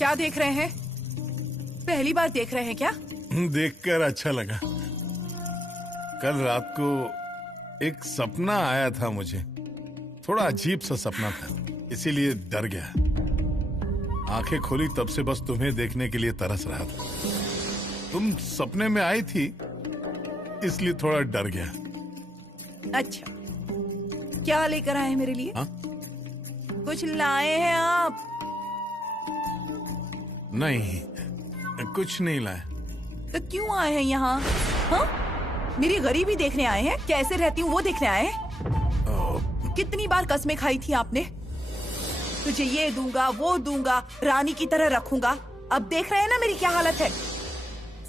क्या देख रहे हैं? पहली बार देख रहे हैं क्या? देखकर अच्छा लगा। कल रात को एक सपना आया था मुझे, थोड़ा अजीब सा सपना था, इसीलिए डर गया। आंखें खोली तब से बस तुम्हें देखने के लिए तरस रहा था। तुम सपने में आई थी इसलिए थोड़ा डर गया। अच्छा, क्या लेकर आए हैं मेरे लिए? हा? कुछ लाए हैं आप? नहीं, कुछ नहीं लाया। तो क्यों आए हैं यहाँ? हाँ? मेरी गरीबी देखने आए हैं? कैसे रहती हूँ वो देखने आए हैं? कितनी बार कसमें खाई थी आपने? तुझे ये दूंगा वो दूंगा, रानी की तरह रखूंगा। अब देख रहे हैं ना मेरी क्या हालत है।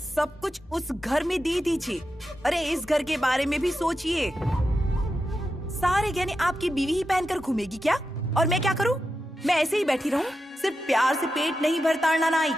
सब कुछ उस घर में दे दीजिए। अरे इस घर के बारे में भी सोचिए। सारे गहने आपकी बीवी ही पहनकर घूमेगी क्या? और मैं क्या करूं? मैं ऐसे ही बैठी रहूं? सिर्फ प्यार से पेट नहीं भरता नाई।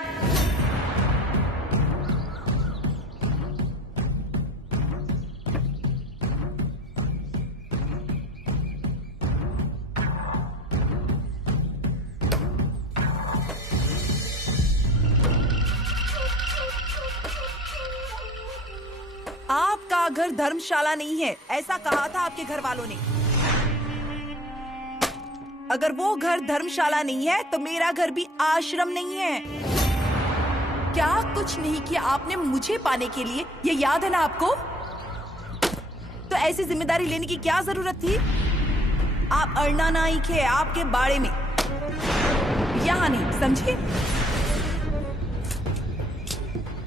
आपका घर धर्मशाला नहीं है, ऐसा कहा था आपके घर वालों ने। अगर वो घर धर्मशाला नहीं है तो मेरा घर भी आश्रम नहीं है। क्या कुछ नहीं किया आपने मुझे पाने के लिए, ये याद है ना आपको? तो ऐसी जिम्मेदारी लेने की क्या जरूरत थी? आप अड़ना नाइक है आपके बाड़े में, यहाँ नहीं, समझे?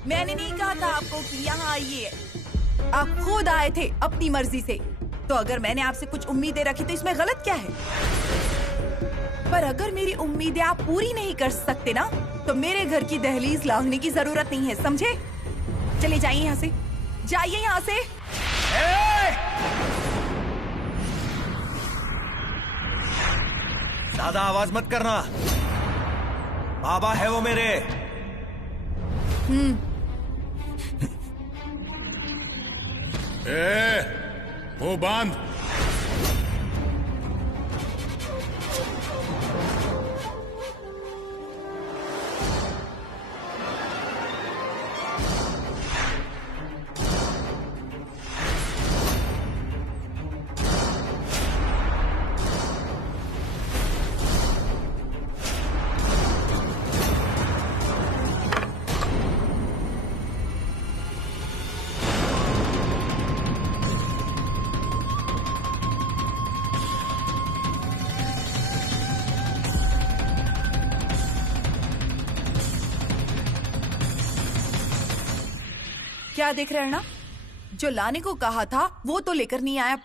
मैंने नहीं कहा था आपको कि यहाँ आइए, आप खुद आए थे अपनी मर्जी से। तो अगर मैंने आपसे कुछ उम्मीदें रखी तो इसमें गलत क्या है? पर अगर मेरी उम्मीदें आप पूरी नहीं कर सकते ना, तो मेरे घर की दहलीज लांघने की जरूरत नहीं है, समझे? चले जाइए यहाँ से, जाइए यहाँ से। ज्यादा आवाज मत करना, बाबा है वो मेरे। वो बांध। क्या देख रहे हैं ना? जो लाने को कहा था वो तो लेकर नहीं आया।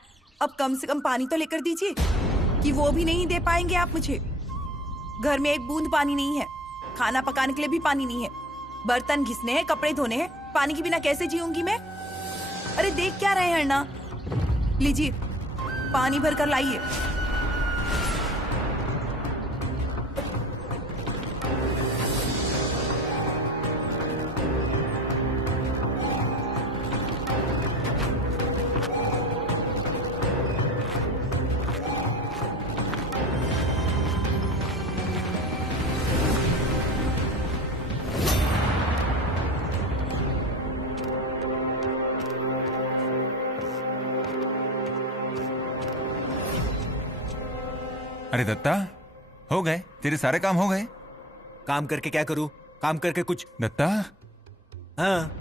अब कम से कम पानी तो लेकर दीजिए। कि वो भी नहीं दे पाएंगे आप मुझे? घर में एक बूंद पानी नहीं है, खाना पकाने के लिए भी पानी नहीं है, बर्तन घिसने हैं, कपड़े धोने हैं, पानी के बिना कैसे जीऊंगी मैं? अरे देख क्या रहे हैं ना? लीजिए, पानी भर कर लाइए। अरे दत्ता, हो गए तेरे सारे काम? हो गए? काम करके क्या करूं? काम करके कुछ। दत्ता, हाँ,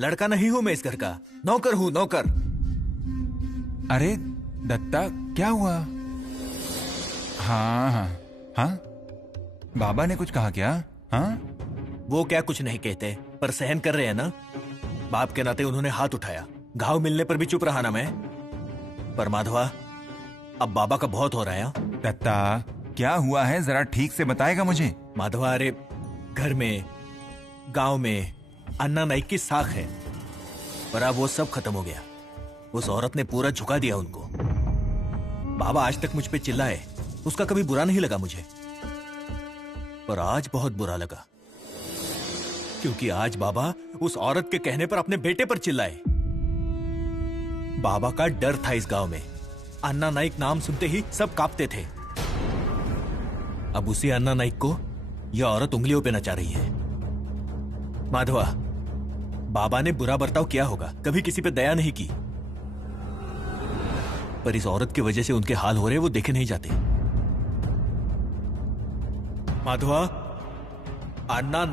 लड़का नहीं हूं मैं इस घर का, नौकर हूं, नौकर। अरे दत्ता, क्या हुआ? हाँ हाँ हाँ, बाबा ने कुछ कहा क्या? हाँ, वो क्या कुछ नहीं कहते, पर सहन कर रहे हैं ना। बाप के नाते उन्होंने हाथ उठाया, घाव मिलने पर भी चुप रहा ना मैं। पर माधवा, अब बाबा का बहुत हो रहा है। दत्ता, क्या हुआ है, जरा ठीक से बताएगा मुझे? माधवा, अरे घर में, गांव में अन्ना नाइक की साख है, पर अब वो सब खत्म हो गया। उस औरत ने पूरा झुका दिया उनको। बाबा आज तक मुझ पे चिल्लाए, उसका कभी बुरा नहीं लगा मुझे, पर आज बहुत बुरा लगा, क्योंकि आज बाबा उस औरत के कहने पर अपने बेटे पर चिल्लाए। बाबा का डर था इस गांव में। अन्ना नाइक नाम सुनते ही सब कांपते थे। अब उसी अन्ना नाइक को यह औरत उंगलियों पे नचा रही है। माधवा, बाबा ने बुरा बर्ताव किया होगा, कभी किसी पे दया नहीं की, पर इस औरत की वजह से उनके हाल हो रहे वो देखे नहीं जाते। माधवा, अन्ना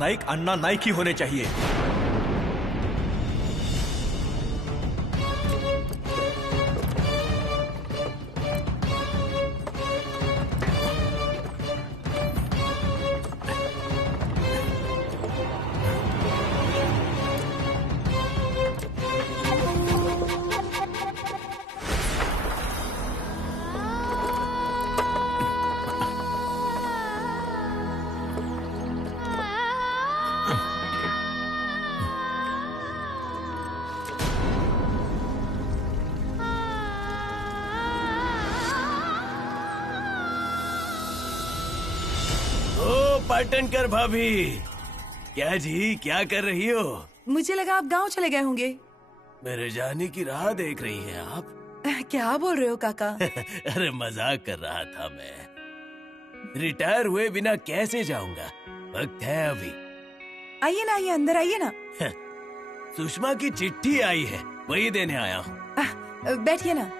नाइक ही होने चाहिए। पाटनकर भाभी, क्या जी, क्या कर रही हो? मुझे लगा आप गांव चले गए होंगे। मेरे जाने की राह देख रही हैं आप? क्या बोल रहे हो काका? अरे मजाक कर रहा था मैं। रिटायर हुए बिना कैसे जाऊंगा, वक्त है अभी। आइए ना, आइए, अंदर आइए ना। सुषमा की चिट्ठी आई है, वही देने आया हूँ। बैठिए ना।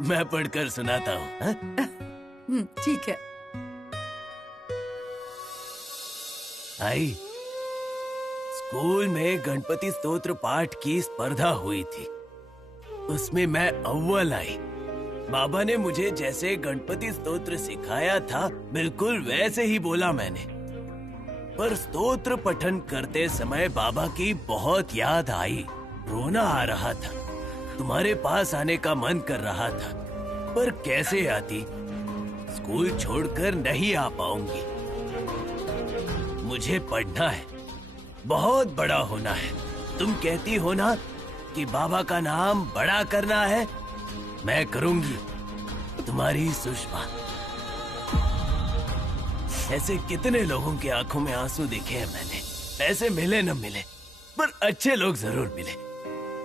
मैं पढ़कर सुनाता हूँ। ठीक है। आई, स्कूल में गणपति स्तोत्र पाठ की स्पर्धा हुई थी, उसमें मैं अव्वल आई। बाबा ने मुझे जैसे गणपति स्तोत्र सिखाया था, बिल्कुल वैसे ही बोला मैंने। पर स्तोत्र पठन करते समय बाबा की बहुत याद आई, रोना आ रहा था। तुम्हारे पास आने का मन कर रहा था, पर कैसे आती? स्कूल छोड़कर नहीं आ पाऊंगी। मुझे पढ़ना है, बहुत बड़ा होना है। तुम कहती हो ना कि बाबा का नाम बड़ा करना है, मैं करूंगी। तुम्हारी सुषमा। ऐसे कितने लोगों की आंखों में आंसू देखे हैं मैंने। पैसे मिले न मिले, पर अच्छे लोग जरूर मिले।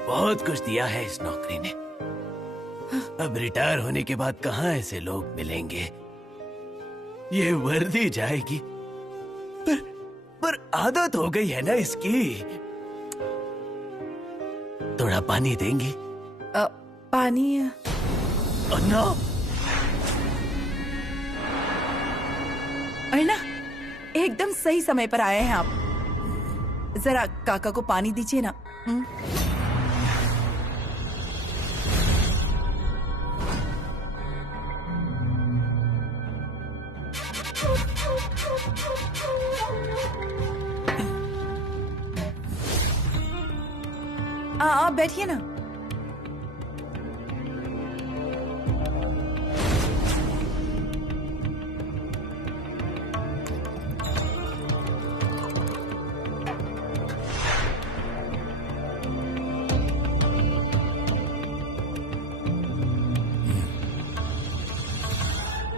बहुत कुछ दिया है इस नौकरी ने। अब रिटायर होने के बाद कहाँ ऐसे लोग मिलेंगे। ये वर्दी जाएगी, पर आदत हो गई है ना इसकी। थोड़ा पानी देंगी? पानी? अन्ना, अर्ना, एकदम सही समय पर आए हैं आप। जरा काका को पानी दीजिए ना। आप बैठिए ना।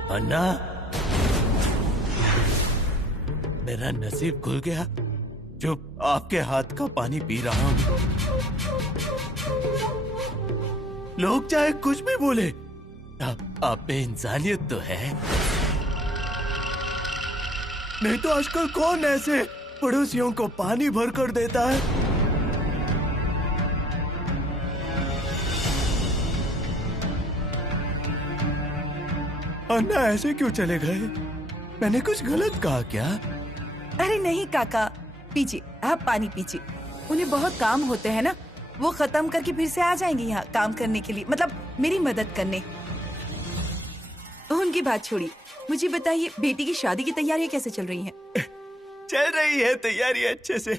अन्ना, मेरा नसीब खुल गया जो आपके हाथ का पानी पी रहा हूं। लोग चाहे कुछ भी बोले, आप में इंसानियत तो है। नहीं तो आजकल कौन ऐसे पड़ोसियों को पानी भर कर देता है? अन्ना ऐसे क्यों चले गए? मैंने कुछ गलत कहा क्या? अरे नहीं काका, पीजिए, आप पानी पीजिए। उन्हें बहुत काम होते हैं ना, वो खत्म करके फिर से आ जाएंगे यहाँ काम करने के लिए, मतलब मेरी मदद करने। उनकी बात छोड़िए, मुझे बताइए बेटी की शादी की तैयारियां कैसे चल रही हैं? चल रही है तैयारी अच्छे से।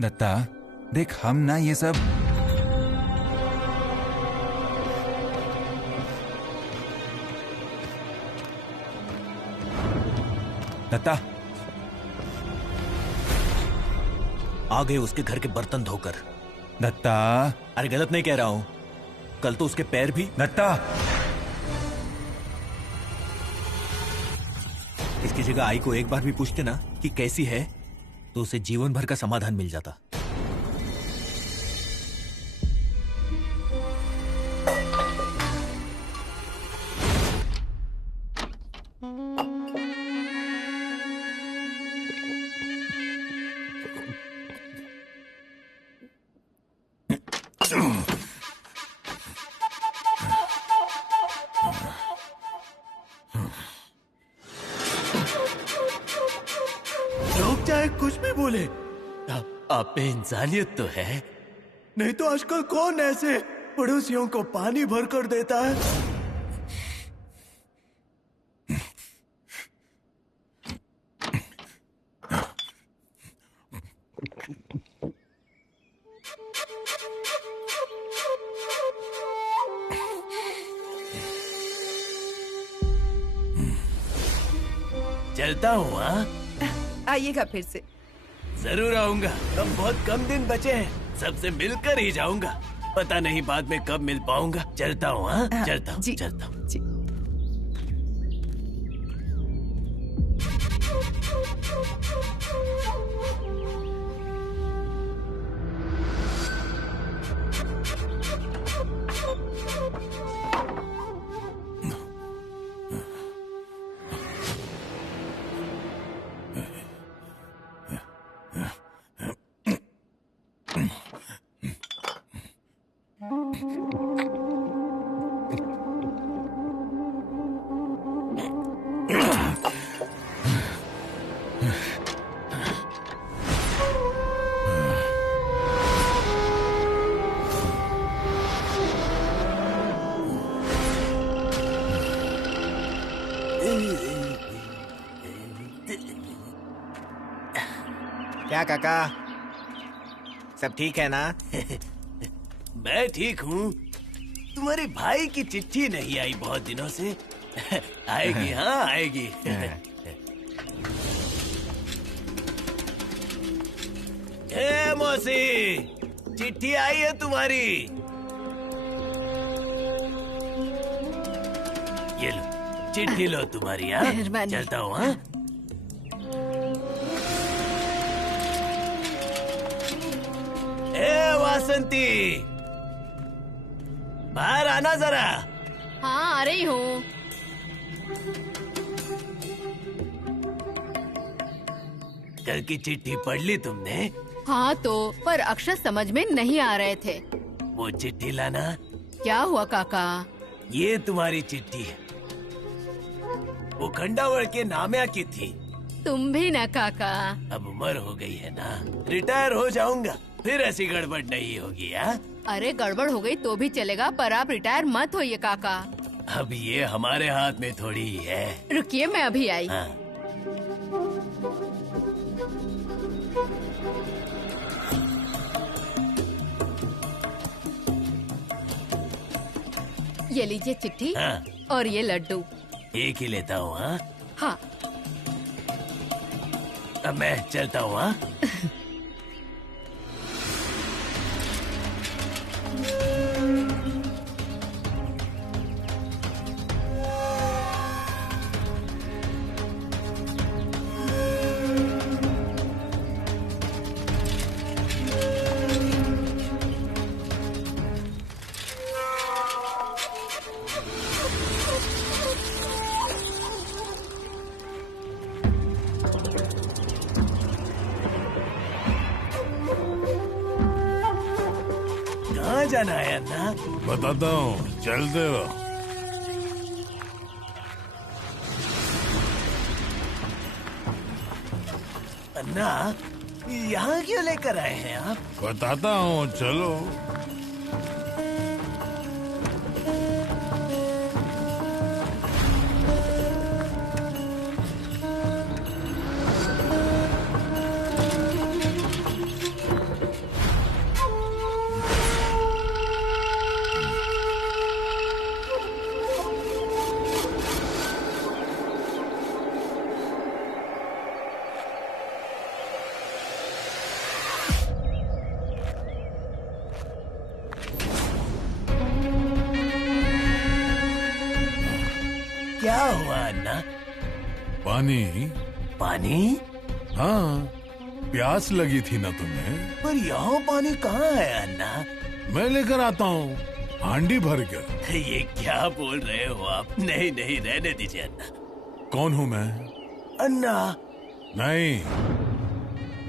दत्ता, देख हम ना ये सब दत्ता, आ गए उसके घर के बर्तन धोकर। दत्ता, अरे गलत नहीं कह रहा हूं, कल तो उसके पैर भी। दत्ता, इसकी जगह आई को एक बार भी पूछते ना कि कैसी है, तो उसे जीवन भर का समाधान मिल जाता। लोग चाहे कुछ भी बोले, आप में इंसानियत तो है। नहीं तो आजकल कौन ऐसे पड़ोसियों को पानी भर कर देता है। चलता हूँ। हाँ, आइएगा फिर से। जरूर आऊंगा। अब बहुत कम दिन बचे हैं, सबसे मिलकर ही जाऊंगा। पता नहीं बाद में कब मिल पाऊंगा। चलता हूँ। हाँ, हाँ, चलता हूँ, जी, चलता हूँ। जी। क्या काका, सब ठीक है ना? मैं ठीक हूँ। तुम्हारे भाई की चिट्ठी नहीं आई बहुत दिनों से। आएगी। हाँ, आएगी। ए मौसी, चिट्ठी आई है तुम्हारी। ये लो, चिट्ठी लो तुम्हारी। हाँ, मेहरबानी। चलता हूँ। हाँ, ए वासंती, बाहर आना जरा। हाँ, आ रही हूँ। कल की चिट्ठी पढ़ ली तुमने? हाँ तो, पर अक्षर समझ में नहीं आ रहे थे। वो चिट्ठी लाना। क्या हुआ काका? ये तुम्हारी चिट्ठी है। वो खंडावड़ के नाम्या की थी। तुम भी ना काका। अब उम्र हो गई है ना, रिटायर हो जाऊंगा, फिर ऐसी गड़बड़ नहीं होगी। हाँ, अरे गड़बड़ हो गई तो भी चलेगा, पर आप रिटायर मत होइए काका। अब ये हमारे हाथ में थोड़ी ही है। रुकिए, मैं अभी आई। हाँ, ये लीजिए चिट्ठी हाँ, और ये लड्डू। एक ही लेता हूँ। हाँ, हाँ, अब मैं चलता हूँ। हाँ, कहाँ जाना है अन्ना? बताता हूँ, चलते हो। अन्ना, यहाँ क्यों लेकर आए हैं आप? बताता हूँ, चलो। पानी? पानी? हाँ, प्यास लगी थी ना तुम्हें? पर यहाँ पानी कहाँ है अन्ना? मैं लेकर आता हूँ, हांडी भर कर। ये क्या बोल रहे हो आप? नहीं नहीं, रहने दीजिए अन्ना। कौन हूँ मैं? अन्ना? नहीं,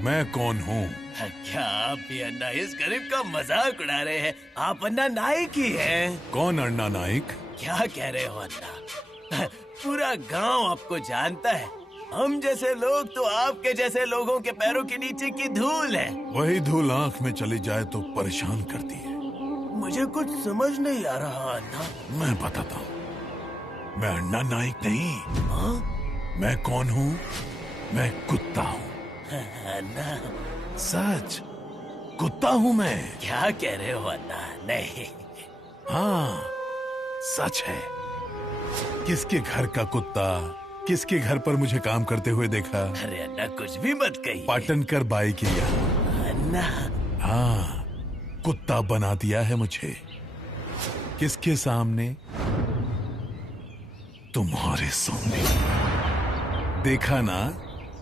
मैं कौन हूँ? क्या आप भी अन्ना इस गरीब का मजाक उड़ा रहे हैं? आप अन्ना नाइक ही हैं। कौन अन्ना नाइक? क्या कह रहे हो अन्ना? पूरा गांव आपको जानता है। हम जैसे लोग तो आपके जैसे लोगों के पैरों के नीचे की धूल है। वही धूल आंख में चली जाए तो परेशान करती है। मुझे कुछ समझ नहीं आ रहा अन्ना। मैं बताता हूँ, मैं अन्ना नाइक नहीं। हाँ? मैं कौन हूँ? मैं कुत्ता हूँ। अन्ना? सच, कुत्ता हूँ मैं। क्या कह रहे हो अन्ना? नहीं। हाँ, सच है। किसके घर का कुत्ता, किसके घर पर मुझे काम करते हुए देखा? अरे अन्ना कुछ भी मत कहिए। पाटनकर बाई के यहाँ। अन्ना? हाँ, कुत्ता बना दिया है मुझे। किसके सामने? तुम्हारे सामने। देखा ना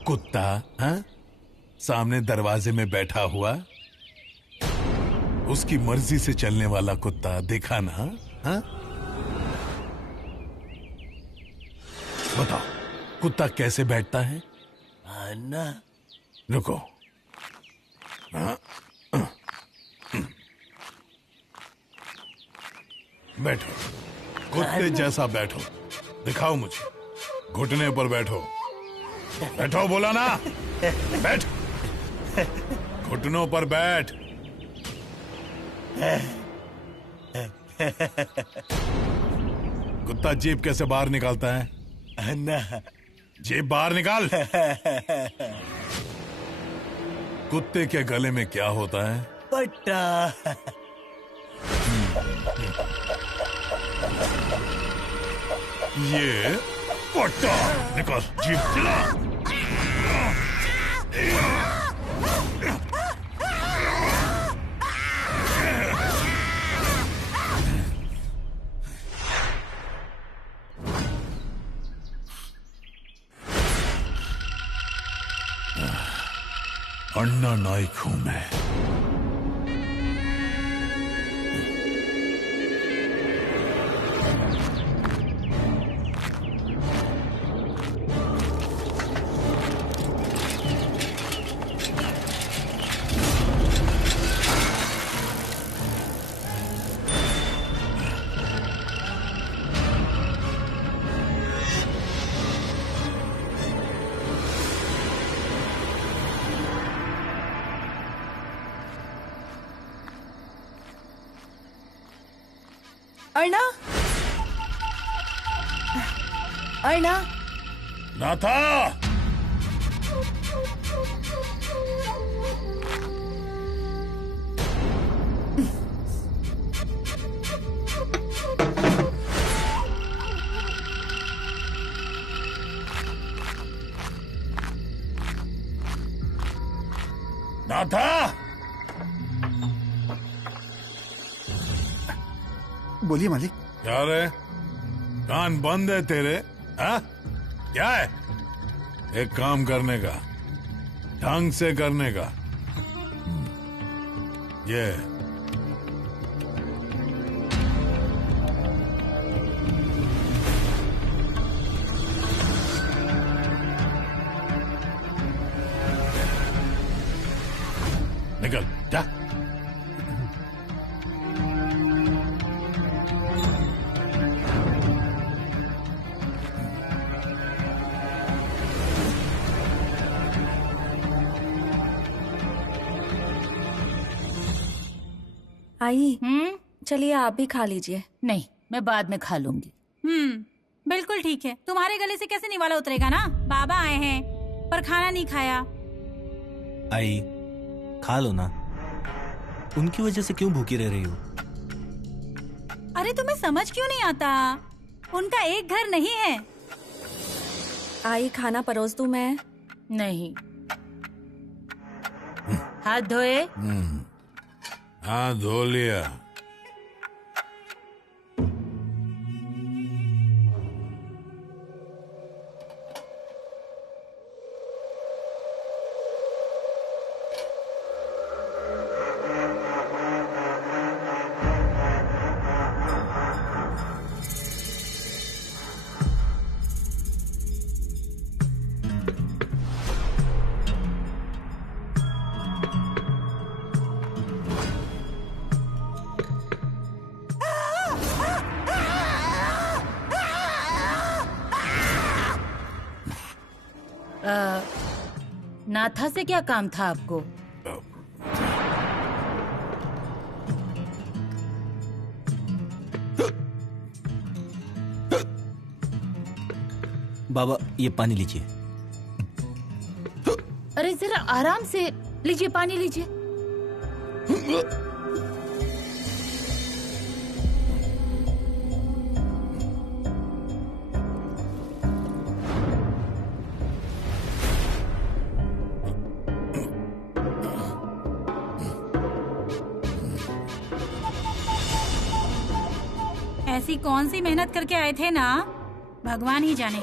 कुत्ता? हाँ, सामने दरवाजे में बैठा हुआ, उसकी मर्जी से चलने वाला कुत्ता। देखा ना? हाँ, बताओ कुत्ता कैसे बैठता है? अन्ना? रुको। हाँ, बैठो, कुत्ते जैसा बैठो। दिखाओ मुझे, घुटने पर बैठो। बैठो, बोला ना? बैठ, घुटनों पर बैठ। कुत्ता जीभ कैसे बाहर निकालता है? अन्ना? जीभ बाहर निकाल। कुत्ते के गले में क्या होता है? पट्टा। ये पट्टा। निकाल, जीभ चला। अन्ना नाइक हूं मैं। अर्णा, अर्णा, नाथा, नाथा, बोलिए मालिक। क्या रे, कान बंद है तेरे? हाँ, क्या है? एक काम करने का, ढंग से करने का। ये निकल जा। आई, चलिए आप भी खा लीजिए। नहीं, मैं बाद में खा लूंगी। बिल्कुल ठीक है। तुम्हारे गले से कैसे निवाला उतरेगा ना? बाबा आए हैं पर खाना नहीं खाया। आई, खा लो ना। उनकी वजह से क्यों भूखी रह रही हो? अरे तुम्हें समझ क्यों नहीं आता? उनका एक घर नहीं है। आई, खाना परोस दूं मैं? नहीं। हाथ धोए? हाँ, धो लिया। नाथा से क्या काम था आपको? बाबा ये पानी लीजिए। अरे जरा आराम से लीजिए, पानी लीजिए। ऐसी कौन सी मेहनत करके आए थे ना, भगवान ही जाने।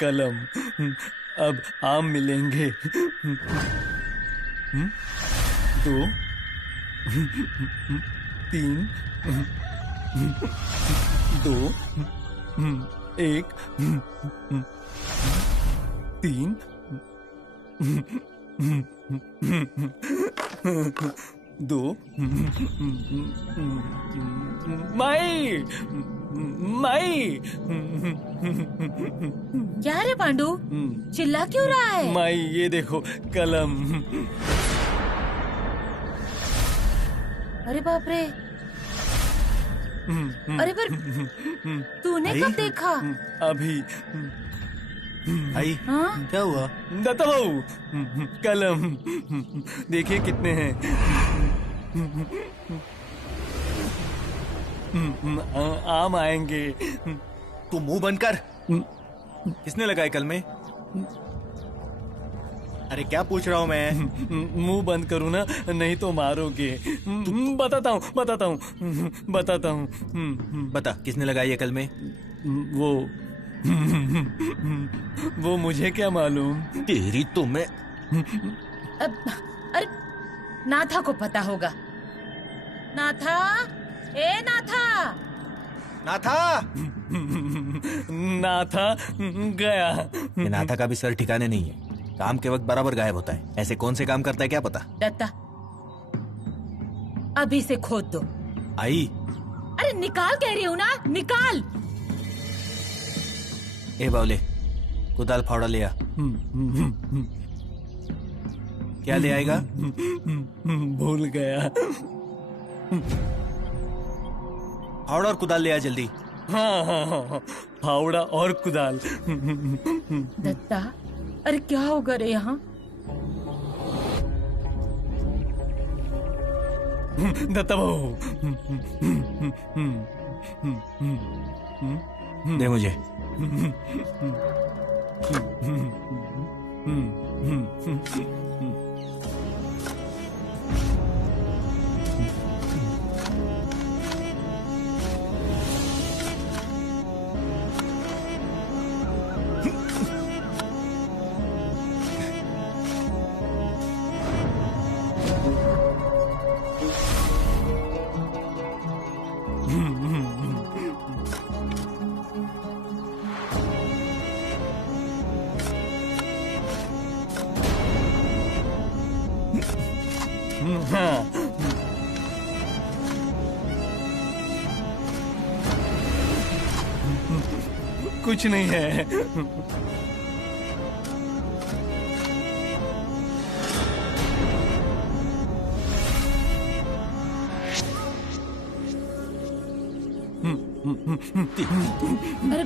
कलम, अब आम मिलेंगे। 2 3 2 1 3 2 माई माई। क्या रे पांडु, चिल्ला क्यों रहा है? माई ये देखो कलम। अरे बाप रे, अरे पर तूने कब देखा? अभी। आई हाँ? क्या हुआ? दत्ता बाबू, कलम देखिए कितने हैं। आम आएंगे। तू मुंह बंद कर। किसने लगाए कल में? अरे क्या पूछ रहा हूँ मैं? मुंह बंद करूँ ना, नहीं तो मारोगे। बताता हूँ। बता किसने लगाई है कल में? वो मुझे क्या मालूम। तेरी तो मैं। अरे नाथा को पता होगा। नाथा, ए नाथा। नाथा गया। ये नाथा का भी सर ठिकाने नहीं है। काम के वक्त बराबर गायब होता है। ऐसे कौन से काम करता है क्या पता। दत्ता, अभी से खोद दो। आई, अरे निकाल कह रही हूँ ना, निकाल। ए बावले, कुदाल फावड़ा ले आ। क्या ले आएगा? भूल गया। फावड़ा और कुदाल ले आ जल्दी। हाँ, फावड़ा और कुदाल। दत्ता, अरे क्या होगा रे यहाँ? दत्ता बाबू, दे मुझे। कुछ नहीं है। अरे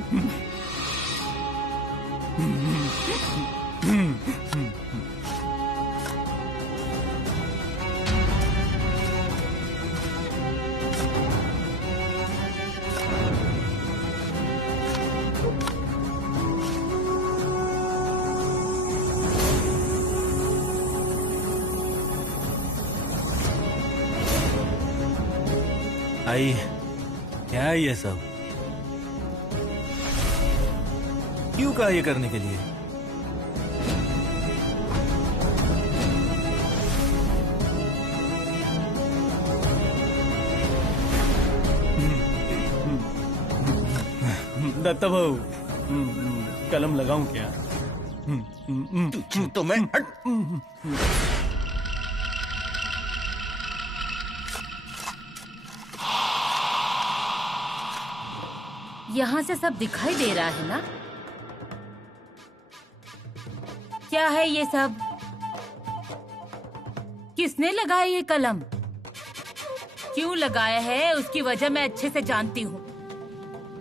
आई, क्या है ये सब? क्यों कहा ये करने के लिए? दत्ता भाऊ, कलम लगाऊं क्या? तो मैं यहाँ से सब दिखाई दे रहा है ना? क्या है ये सब? किसने लगाया ये कलम? क्यों लगाया है उसकी वजह मैं अच्छे से जानती हूँ।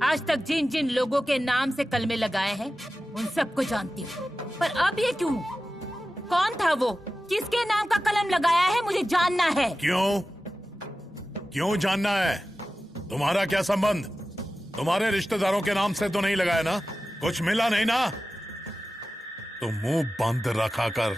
आज तक जिन जिन लोगों के नाम से कलमे लगाए हैं उन सबको जानती हूँ, पर अब ये क्यों? कौन था वो? किसके नाम का कलम लगाया है? मुझे जानना है। क्यों जानना है? तुम्हारा क्या संबंध? तुम्हारे रिश्तेदारों के नाम से तो नहीं लगाया ना? कुछ मिला नहीं ना? तो मुंह बंद रखा कर।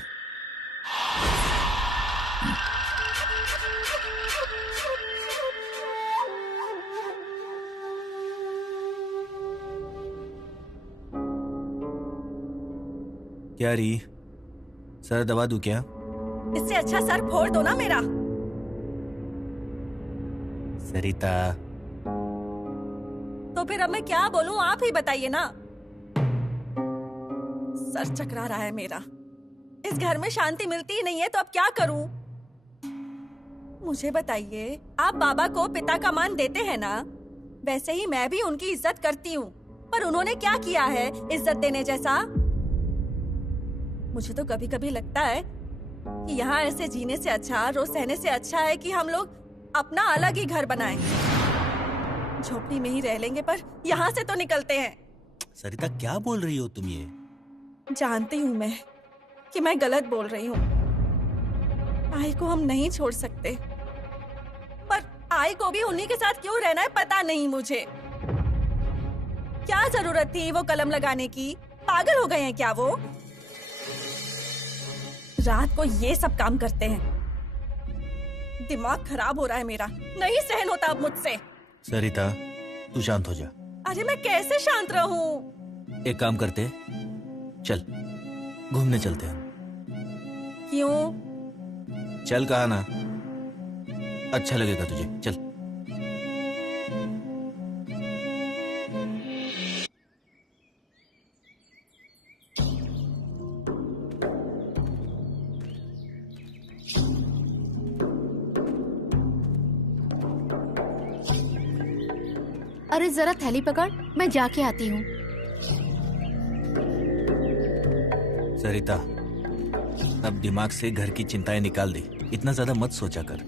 क्या री, सर दबा दूं क्या? इससे अच्छा सर फोड़ दो ना मेरा। सरिता, तो फिर अब मैं क्या बोलूं, आप ही बताइए ना। सर चकरा रहा है मेरा। इस घर में शांति मिलती ही नहीं है, तो अब क्या करूं? मुझे बताइए, आप बाबा को पिता का मान देते हैं ना? वैसे ही मैं भी उनकी इज्जत करती हूँ, पर उन्होंने क्या किया है इज्जत देने जैसा? मुझे तो कभी कभी लगता है कि यहाँ ऐसे जीने से अच्छा, रोज सहने से अच्छा है कि हम लोग अपना अलग ही घर बनाएं। झोपड़ी में ही रह लेंगे, पर यहाँ से तो निकलते हैं। सरिता क्या बोल रही हो तुम ये? जानती हूँ मैं कि मैं गलत बोल रही हूँ। आई को हम नहीं छोड़ सकते, पर आई को भी उन्हीं के साथ क्यों रहना है पता नहीं मुझे। क्या जरूरत थी वो कलम लगाने की? पागल हो गए हैं क्या वो? रात को ये सब काम करते हैं। दिमाग खराब हो रहा है मेरा, नहीं सहन होता अब मुझसे। सरिता तू शांत हो जा। अरे मैं कैसे शांत रहूं? एक काम करते, चल घूमने चलते हैं। क्यों? चल कहा ना, अच्छा लगेगा तुझे, चल। अरे जरा थैली पकड़, मैं जाके आती हूँ। सरिता अब दिमाग से घर की चिंताएं निकाल दे, इतना ज्यादा मत सोचा कर।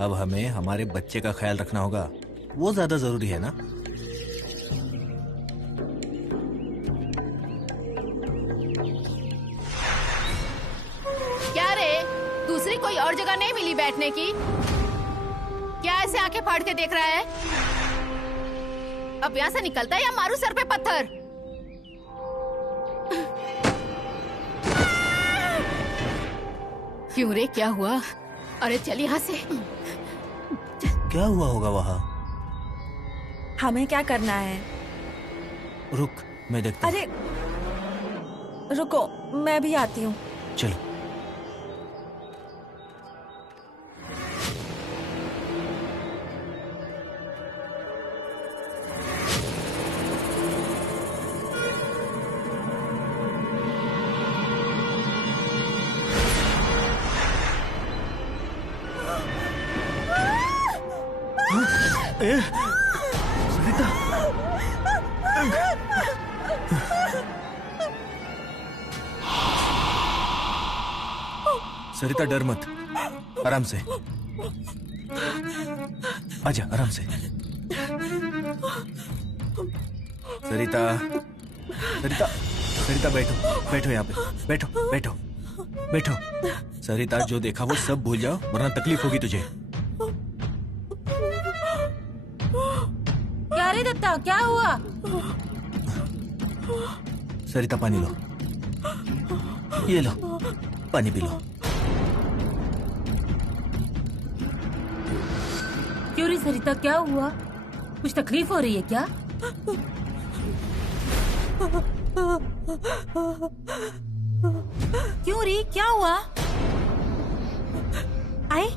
अब हमें हमारे बच्चे का ख्याल रखना होगा, वो ज्यादा जरूरी है ना। क्या रे, दूसरी कोई और जगह नहीं मिली बैठने की? क्या ऐसे आंखें फाड़ के देख रहा है? अब यहाँ से निकलता है या मारू सर पे पत्थर? क्यों रे, क्या हुआ? अरे चल यहाँ से। क्या हुआ होगा वहाँ? हमें क्या करना है? रुक मैं देखता हूँ। अरे रुको, मैं भी आती हूँ। चलो। सरिता, सरिता डर मत, आराम से आजा, आराम से। सरिता, सरिता, सरिता बैठो, बैठो यहाँ पे, बैठो बैठो बैठो। सरिता जो देखा वो सब भूल जाओ, वरना तकलीफ होगी तुझे। क्या रे दत्ता, क्या हुआ? सरिता पानी लो, ये लो पानी पी लो। क्यों रे सरिता, क्या हुआ? कुछ तकलीफ हो रही है क्या? क्यों री, क्या हुआ? आई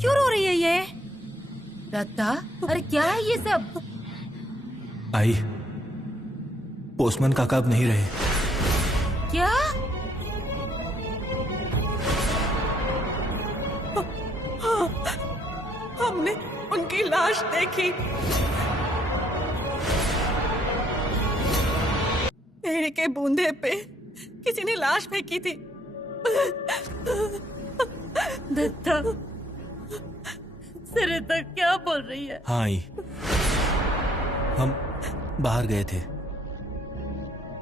क्यों रो रही है ये? दत्ता, अरे क्या है ये सब? आई, पोस्टमैन काका अब नहीं रहे। क्या? हमने उनकी लाश देखी। पेड़ के बूंदे पे किसी ने लाश फेंकी थी। दत्ता, सरिता क्या बोल रही है? हाँ आई, हम बाहर गए थे,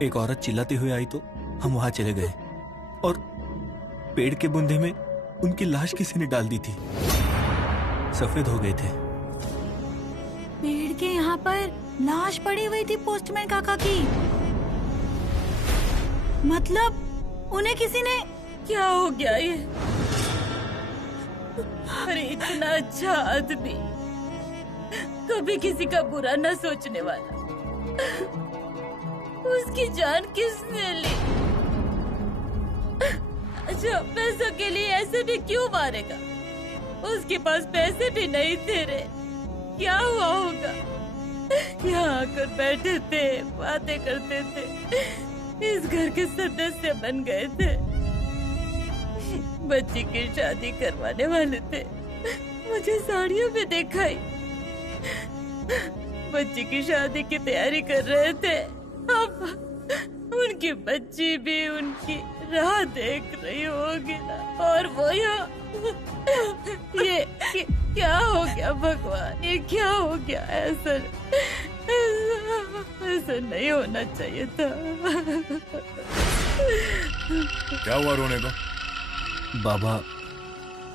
एक औरत चिल्लाती हुई आई तो हम वहां चले गए और पेड़ के बूंदे में उनकी लाश किसी ने डाल दी थी, सफेद हो गए थे। पेड़ के यहाँ पर लाश पड़ी हुई थी पोस्टमैन काका की। मतलब उन्हें किसी ने... क्या हो गया ये? अरे इतना अच्छा आदमी, कभी किसी का बुरा न सोचने वाला, उसकी जान किसने ली? अच्छा, पैसों के लिए ऐसे भी क्यों मारेगा? उसके पास पैसे भी नहीं थे रे। क्या हुआ होगा? यहाँ आकर बैठे थे, बातें करते थे, इस घर के सदस्य बन गए थे, बच्ची की शादी करवाने वाले थे, मुझे साड़ियों में दिखाई, बच्ची की शादी की तैयारी कर रहे थे। अब उनकी बच्ची भी उनकी राह देख रही होगी ना, और वो यहाँ क्या हो गया भगवान, ये क्या हो गया? ऐसा नहीं होना चाहिए था। क्या हुआ रोने को? बाबा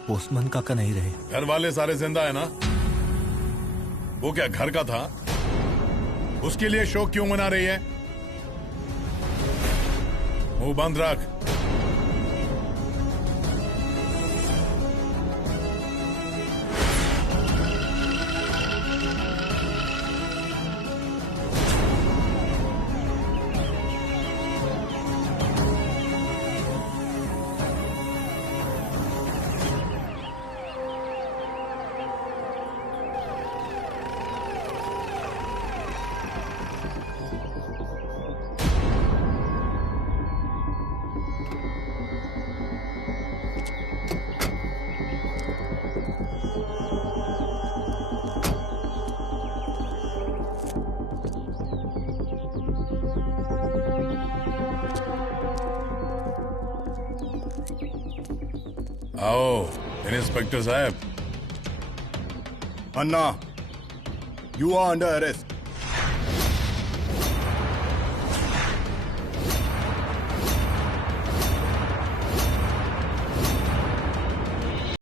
पोस्टमैन काका नहीं रहे। घर वाले सारे जिंदा है ना? वो क्या घर का था? उसके लिए शोक क्यों मना रही है? मुंह बंद रख। आओ इंस्पेक्टर साहब। अन्ना, you are under arrest.